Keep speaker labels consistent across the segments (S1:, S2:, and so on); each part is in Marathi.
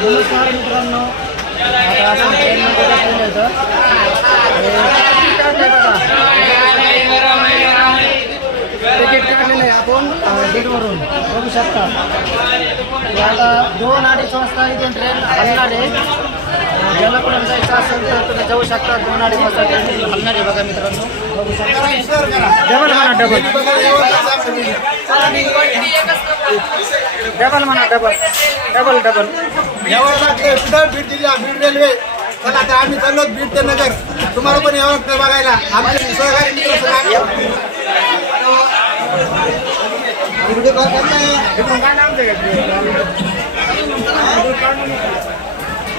S1: नमस्कार मित्रांनो. आता आपण ट्रेनमध्ये बसलेलं होतं तिकीट काढलेलं आहे आपण गेटवरून बघू शकता. आता दोन अडीच वाजता इथून ट्रेन हलणार आहे. ज्याला कुठं जायचं असेल तर तुम्ही जाऊ शकता. दोन अडीच वाजता ट्रेन हलणार आहे बघा मित्रांनो. बघू शकता डबल म्हणा डबल डबल म्हणा डबल डबल डबल
S2: यावं लागतं बीड रेल्वे. चला आता आम्ही चाललो बीड ते नगर. तुम्हाला पण यावं लागतं बघायला. आमचे सहकारी मित्र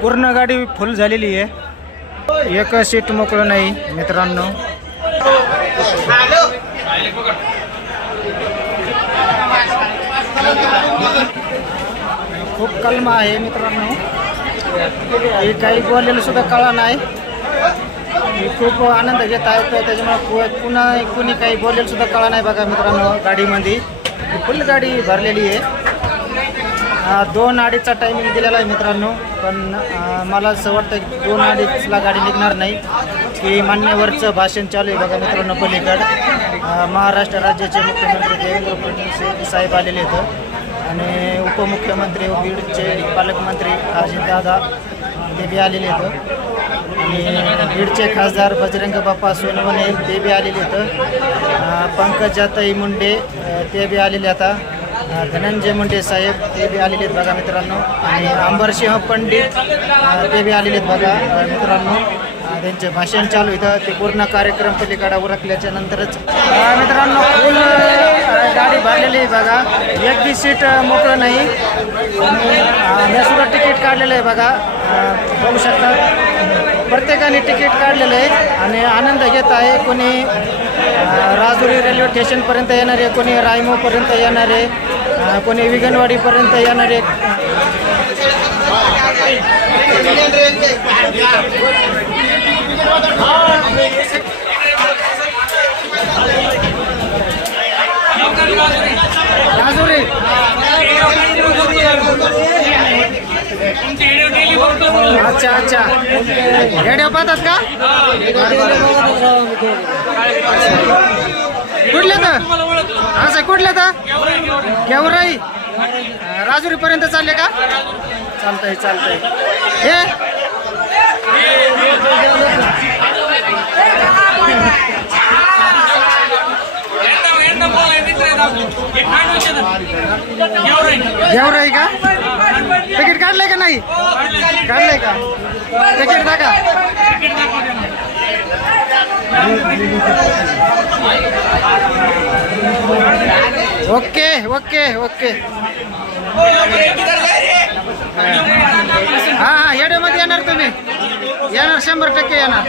S1: पूर्ण गाडी फुल झालेली आहे. एक सीट मोकळं नाही मित्रांनो. खूप कलम आहे मित्रांनो. हे काही बोललेलं सुद्धा कळा नाही. मी खूप आनंद घेत आहे तर त्याच्यामुळे कु- पुन्हा कुणी काही बोललेलं सुद्धा कळा नाही बघा मित्रांनो गाडीमध्ये. फुल गाडी भरलेली आहे. दोन अडीचचा टायमिंग दिलेला आहे मित्रांनो पण मला असं वाटतं की दोन अडीचला गाडी निघणार नाही. की मान्यवरचं भाषण चालू आहे बघा मित्रांनो पलीकड. महाराष्ट्र राज्याचे मुख्यमंत्री देवेंद्र फडणवीस साहेब आलेले आहेत. आणि उपमुख्यमंत्री व बीडचे पालकमंत्री अजितदादा ते बी आलेले आहेत. आणि बीडचे खासदार बजरंग बाप्पा सोनवणे ते बी आलेले आहेत. अ, पंकजाताई मुंडे ते बी आलेले आता. धनंजय मुंडे साहेब ते बी आलेले आहेत बघा मित्रांनो. आणि अंबरसिंह पंडित ते बी आलेले आहेत बघा मित्रांनो. त्यांचे भाषण चालू इथं ते पूर्ण कार्यक्रम पलीकडा उरकल्याच्या नंतरच. मित्रांनो फुल गाडी भरलेली आहे बघा. एक बी सीट मोकळं नाही. आणि सुद्धा तिकीट काढलेलं आहे बघा. बघू शकता. प्रत्येकाने तिकीट काढलेलं आहे आणि आनंद घेत आहे कोणी राजुरी रेल्वे स्टेशनपर्यंत येणार आहे कोणी रायमोपर्यंत येणार आहे कोणी विगनवाडीपर्यंत येणार आहे. अच्छा अच्छा. रेडिओ पाहतात का? कुठले तर? असं कुठले तर? गेवराई. राजुरी पर्यंत चालले का? चालतंय चालतंय. हे? गेवराई का? तिकीट काढलंय का नाही? काढलंय का? तिकीट टाका ओके ओके ओके. हा हा येड्यामध्ये येणार तुम्ही. येणार शंभर टक्के येणार.